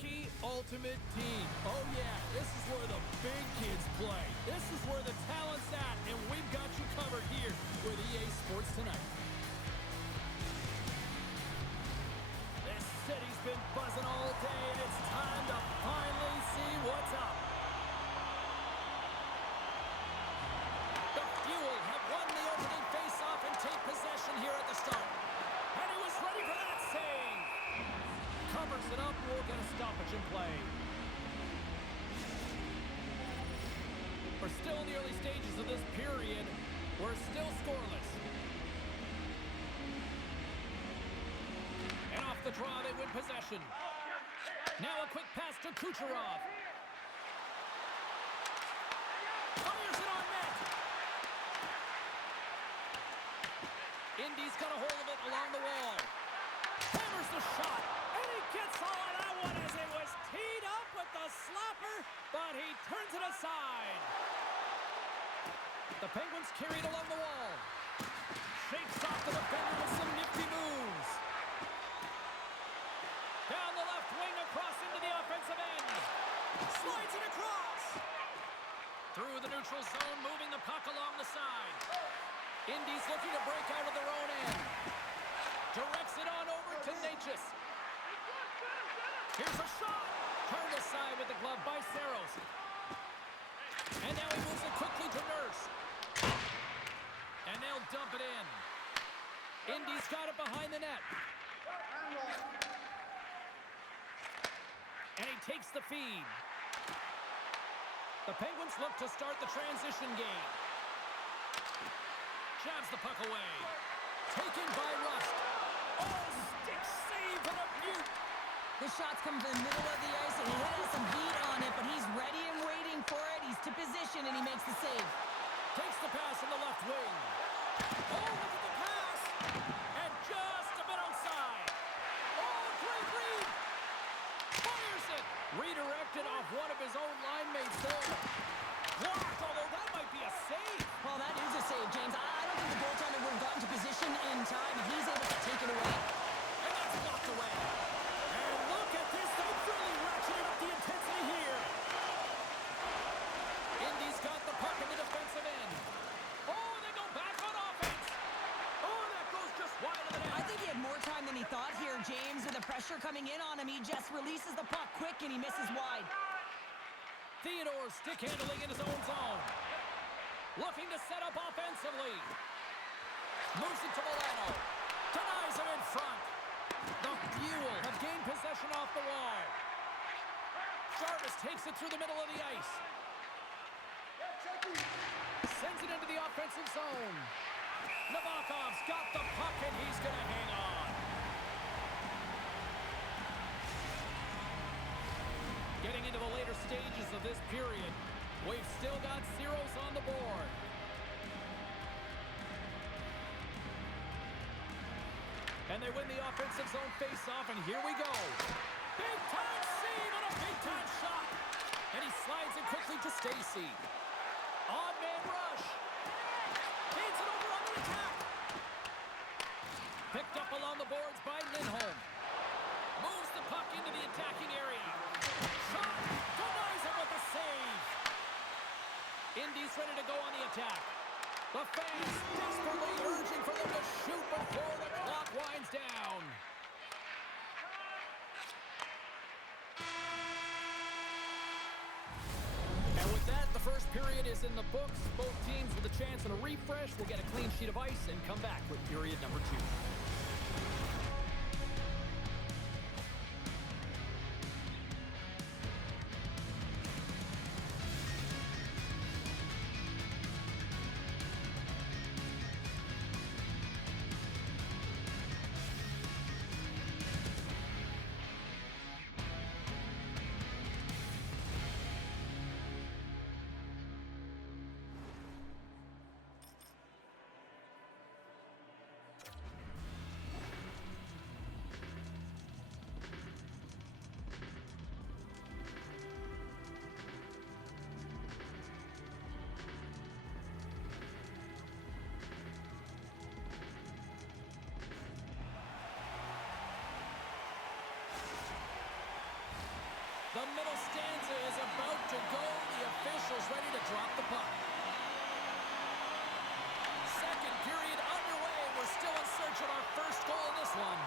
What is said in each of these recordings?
Hockey Ultimate Team. Oh yeah, this is where the big kids play. This is where the talent's at, and we've got you covered here with EA Sports Tonight. This city's been buzzing all day, and it's time to finally see what's up. The Fuel have won the opening faceoff and take possession here at the start. And he was ready for that save. Covers it up, we'll get a stoppage in play. We're still in the early stages of this period. We're still scoreless. And off the draw, they win possession. Now a quick pass to Kucherov. Fires it on net. Indy's got a hold of it along the wall. Hammers the shot. And he gets all of that one as it was teed up with the slapper, but he turns it aside. The Penguins carry it along the wall. Shakes off the defender with some nifty moves. Down the left wing across into the offensive end. Slides it across. Through the neutral zone, moving the puck along the side. Indy's looking to break out of their own end. Directs it on over to Natchez. Here's a shot. Turned aside with the glove by Saros. And now he moves it quickly to Nurse. And they'll dump it in. Indy's got it behind the net. And he takes the feed. The Penguins look to start the transition game. Jabs the puck away. Taken by Rust. Oh, stick save and a beaut. The shot's come from the middle of the ice, and he has some heat on it, but he's ready and waiting for it. He's to position, and he makes the save. Takes the pass in the left wing. Oh, look at the pass. And just a bit outside. Oh, great read. Fires it. Redirected off one of his own line mates there. Blocked, although that might be a save. Well, that is a save, James. I don't think the goaltender would have gotten to position in time, and he's able to take it away. And that's blocked away. And look at this. They've really ratcheted up the intensity here. Indy's got the puck in the defensive end. Oh, they go back on offense. Oh, that goes just wide of the net. I think he had more time than he thought here, James. With the pressure coming in on him, he just releases the puck quick, and he misses wide. Theodore stick handling in his own zone. Looking to set up offensively. Moves it to Milano. Denies him in front. The Fuel have gained possession off the wall. Jarvis takes it through the middle of the ice. Sends it into the offensive zone. Nabokov's got the puck and he's going to hang on. Getting into the later stages of this period, we've still got zeros on the board. And they win the offensive zone face-off, and here we go. Big-time save and a big-time shot. And he slides it quickly to Stacey. Odd-man rush. Feeds it over on the attack. Picked up along the boards by Lindholm. Moves the puck into the attacking area. Shot. Denies him with a save. Indy's ready to go on the attack. The fans desperately urging for them to shoot before the clock winds down. And with that, the first period is in the books. Both teams with a chance and a refresh will get a clean sheet of ice and come back with period number 2. The middle stanza is about to go. The officials ready to drop the puck. Second period underway. We're still in search of our first goal in this one.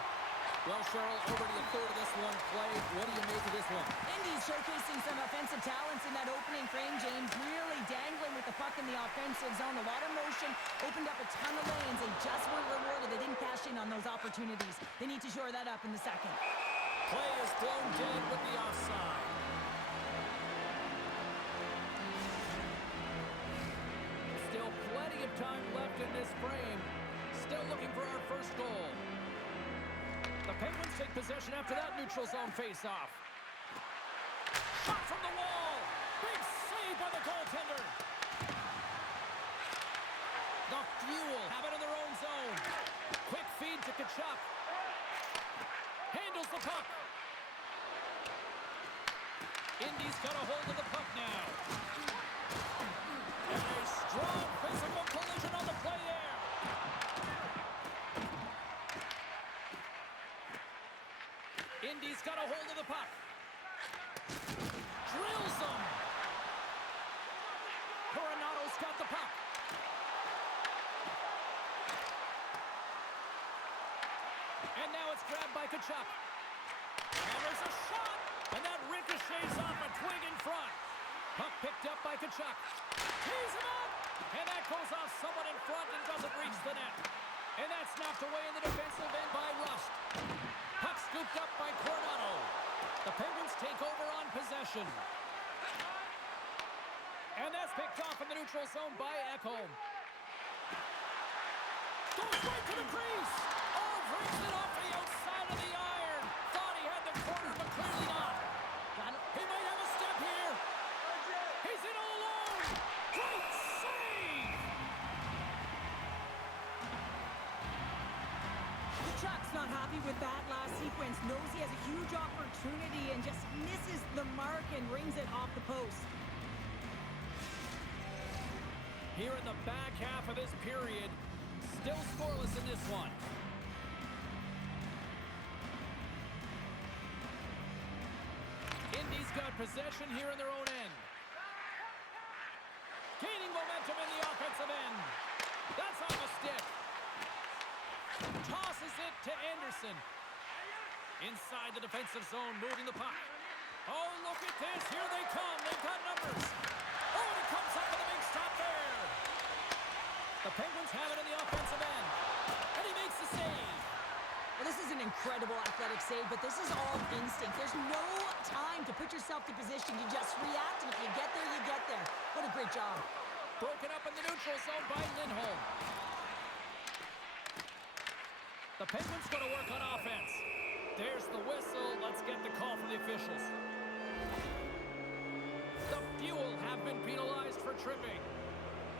Well, Cheryl, already a third of this one played. What do you make of this one? Indy's showcasing some offensive talents in that opening frame, James. Really dangling with the puck in the offensive zone. A lot of motion, opened up a ton of lanes. They just weren't rewarded. They didn't cash in on those opportunities. They need to shore that up in the second. Play is blown dead with the offside. Still plenty of time left in this frame. Still looking for our first goal. The Penguins take possession after that neutral zone face-off. Shot from the wall. Big save by the goaltender. The Fuel have it in their own zone. Quick feed to Tkachuk. Handles the puck. Indy's got a hold of the puck now. And a strong physical collision on the play there. Indy's got a hold of the puck. Drills them. Coronado's got the puck. And now it's grabbed by Tkachuk. And there's a shot. And that ricochets off a twig in front. Puck picked up by Tkachuk. Tees him up. And that goes off someone in front and doesn't reach the net. And that's knocked away in the defensive end by Rust. Puck scooped up by Coronado. The Penguins take over on possession. And that's picked off in the neutral zone by Ekholm. Goes right to the crease. Oh, brings it off the outside of the iron. Thought he had the corner, but clearly not. He might have a step here. He's in all alone. Great save. Chuck's not happy with that last sequence. Knows he has a huge opportunity and just misses the mark and rings it off the post. Here in the back half of this period, still scoreless in this one. Indy's got possession here in their own end. Gaining momentum in the offensive end. That's on the stick. Tosses it to Anderson. Inside the defensive zone, moving the puck. Oh, look at this. Here they come. They've got numbers. Oh, and it comes up with a big stop there. The Penguins have it in the offensive end. And he makes the save. Well, this is an incredible athletic save, but this is all instinct. There's no time to put yourself to position. You just react, and if you get there, you get there. What a great job. Broken up in the neutral zone by Lindholm. The Penguins going to work on offense. There's the whistle. Let's get the call from the officials. The Fuel have been penalized for tripping.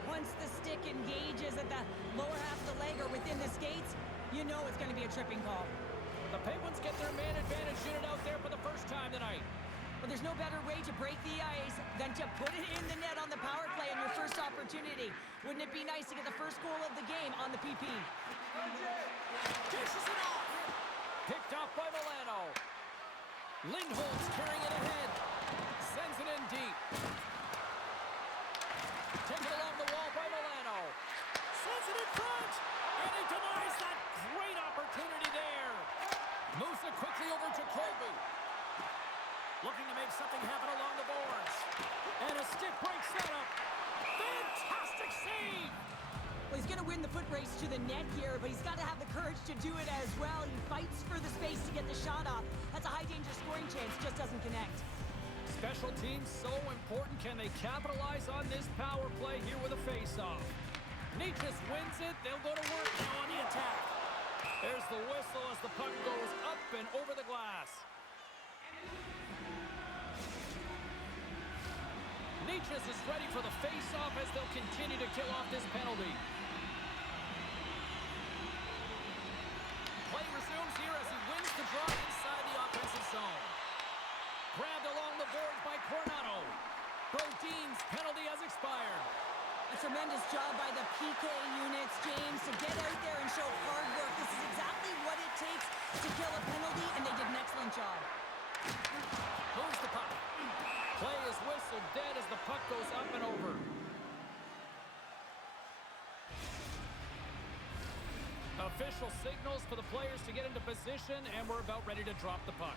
Once the stick engages at the lower half of the leg or within the skates, you know it's going to be a tripping call. The Penguins get their man advantage unit out there for the first time tonight. But there's no better way to break the ice than to put it in the net on the power play on your first opportunity. Wouldn't it be nice to get the first goal of the game on the PP? Dishes it off. Picked off by Milano. Lindholm's carrying it ahead. Sends it in deep. Taken along the wall by Milano. Sends it in front. And he denies that great opportunity there. Moves it quickly over to Colby. Looking to make something happen along the boards. And a stick break setup. Fantastic save. Well, he's going to win the foot race to the net here, but he's got to have the courage to do it as well. He fights for the space to get the shot off. That's a high-danger scoring chance. Just doesn't connect. Special teams so important. Can they capitalize on this power play here with a face-off? Necas wins it. They'll go to work now on the attack. There's the whistle as the puck goes up and over the glass. Necas is ready for the face-off as they'll continue to kill off this penalty. Play resumes here as he wins the draw inside the offensive zone. Grabbed along the boards by Coronado. Brodin's penalty has expired. A tremendous job by the PK units, James, to get out there and show hard work. This is exactly what it takes to kill a penalty, and they did an excellent job. Moves the puck. whistle dead as the puck goes up and over. Official signals for the players to get into position, and we're about ready to drop the puck.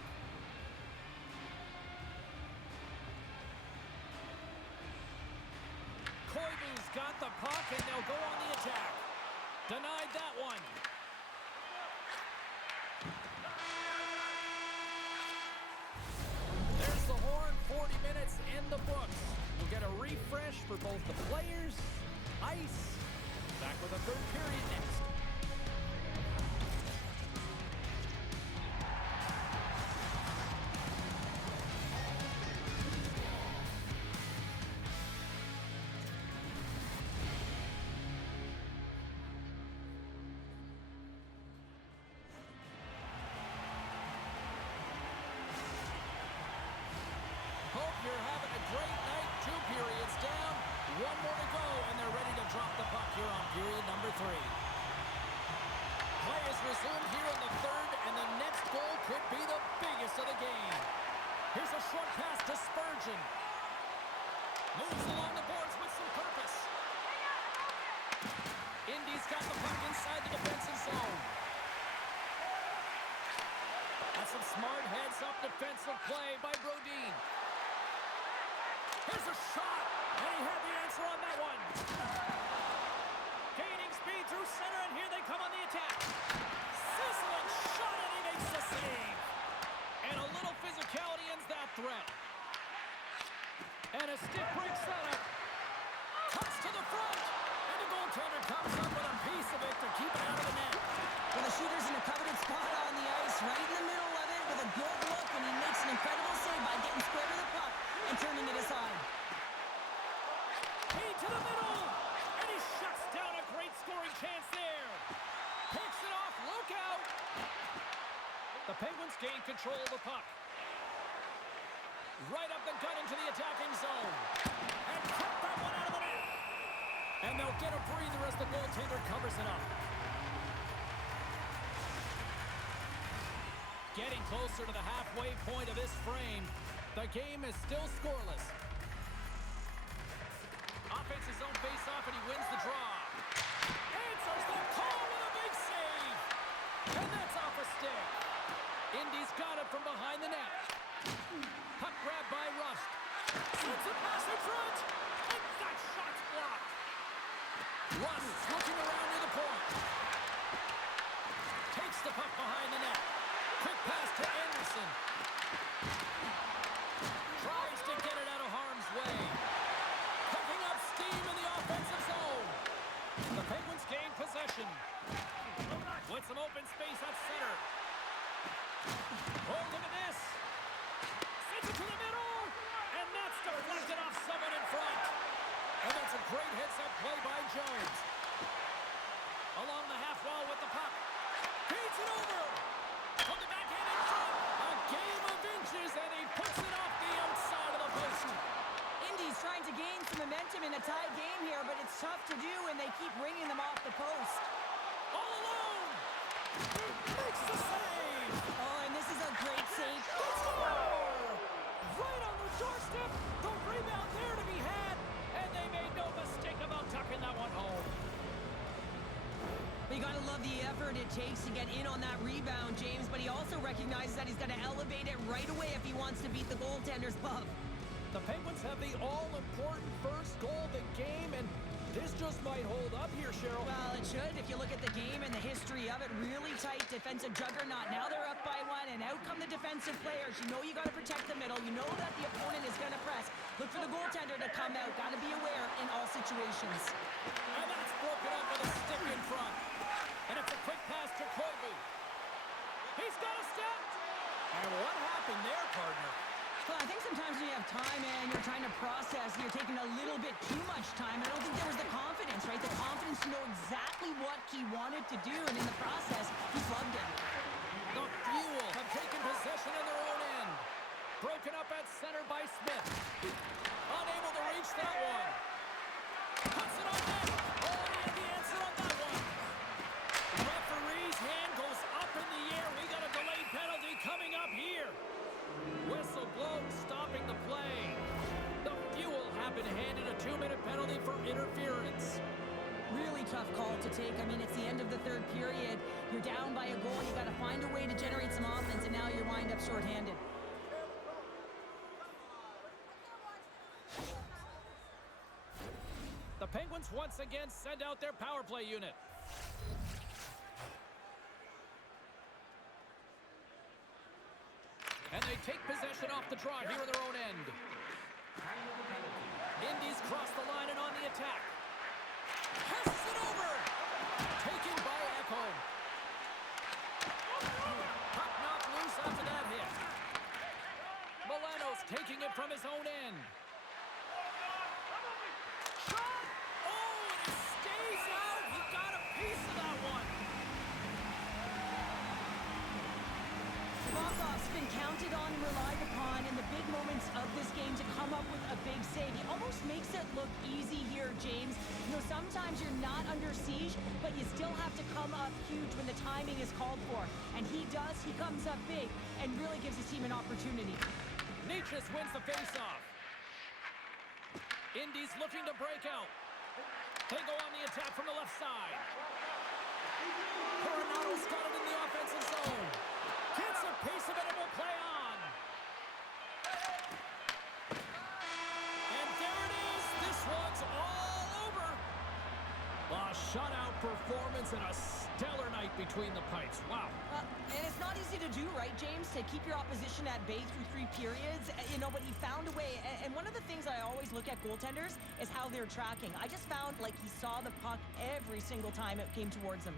Koivu's got the puck, and they'll go on the attack. Denied that one. There's the horn. 40 minutes in the books. We'll get a refresh for both the players, ice. Back with a third period next. Hope you're having a great night. 2 periods down. 1 more to go, and they're ready to drop the puck here on period number 3. Play is resumed here in the third, and the next goal could be the biggest of the game. Here's a short pass to Spurgeon. Moves along the boards with some purpose. Indy's got the puck inside the defensive zone. That's some smart heads-up defensive play by Brodin. Here's a shot, and he had the answer on that one. Gaining speed through center, and here they come on the attack. Sizzling shot, and he makes the save. And a little physicality ends that threat. And a stiff break setup. Cuts to the front, and the goaltender comes up with a piece of it to keep it out of the net. Well, the shooter's in a coveted spot on the ice, right in the middle of it with a good look, and he makes an incredible save by getting square to the puck and turning it aside. Key to the middle, and he shuts down a great scoring chance there. Picks it off, look out. The Penguins gain control of the puck. Right up the gut into the attacking zone. And kept that one out of the net. And they'll get a breather as the goaltender covers it up. Getting closer to the halfway point of this frame. The game is still scoreless. Offensive zone face-off, and he wins the draw. Answers the call with a big save. And that's off a stick. Indy's got it from behind the net. Puck grab by Rust. Sends a pass in front. And that shot's blocked. Rust looking around near the point. Takes the puck behind the net. Quick pass to Anderson. Tries to get it out of harm's way. Picking up steam in the offensive zone. The Penguins gain possession. With some open space at center. Oh, look at this. Sends it to the middle. And that's deflected off someone in front. And that's a great heads-up play by Jones. Along the half wall with the puck. Feeds it over. From the backhand in front. A game of inches, and he puts it off the outside of the post. Indy's trying to gain some momentum in a tie game here, but it's tough to do, and they keep ringing them off the post. All alone. Makes the save. Oh, and this is a great save. Right on the doorstep. The rebound there to be had, and they made no mistake about tucking that one home. You gotta love the effort it takes to get in on that rebound, James, but he also recognizes that he's gotta elevate it right away if he wants to beat the goaltender's glove. The Penguins have the all-important first goal of the game, and this just might hold up here, Cheryl. Well, it should. If you look at the game and the history of it, really tight defensive juggernaut. Now they're up by 1, and out come the defensive players. You know you got to protect the middle. You know that the opponent is going to press. Look for the goaltender to come out. Got to be aware in all situations. And that's broken up with a stick in front. And it's a quick pass to Koivu. He's got a step. And what happened there, partner? Well, I think sometimes when you have time and you're trying to process, you're taking a little bit too much time. I don't think there was the confidence, right? The confidence to know exactly what he wanted to do, and in the process, he plugged it. The Fuel have taken possession in their own end. Broken up at center by Smith. Unable to reach that one. Puts it on net. Oh, he had the answer on that one. Referee's hand goes up in the air. We got a delayed penalty coming up here. Whistle blown, stopping the play. The interference. Really tough call to take. I mean, it's the end of the third period. You're down by a goal. You got to find a way to generate some offense, and now you wind up shorthanded. The Penguins once again send out their power play unit. And they take possession off the draw here at their own end. Indies cross the line and on the attack. Passes it over. Taken by Echo. Puck knocked loose after that hit. Milano's taking it from his own end. Shot! Oh, and it stays out. He got a piece of that one. Rokoff's been counted on and relied upon in the big moments of this game to come up with a big save. He almost makes it look easy here, James. You know, sometimes you're not under siege, but you still have to come up huge when the timing is called for. And he does. He comes up big and really gives his team an opportunity. Nietzsche wins the faceoff. Indies looking to break out. They go on the attack from the left side. Coronado's got it in the offensive zone. Gets a piece of it and will play on. And there it is. This one's all over. A shutout performance and a stellar night between the pipes. Wow. And it's not easy to do, right, James? To keep your opposition at bay through 3 periods. You know, but he found a way. And one of the things I always look at goaltenders is how they're tracking. I just found like he saw the puck every single time it came towards him.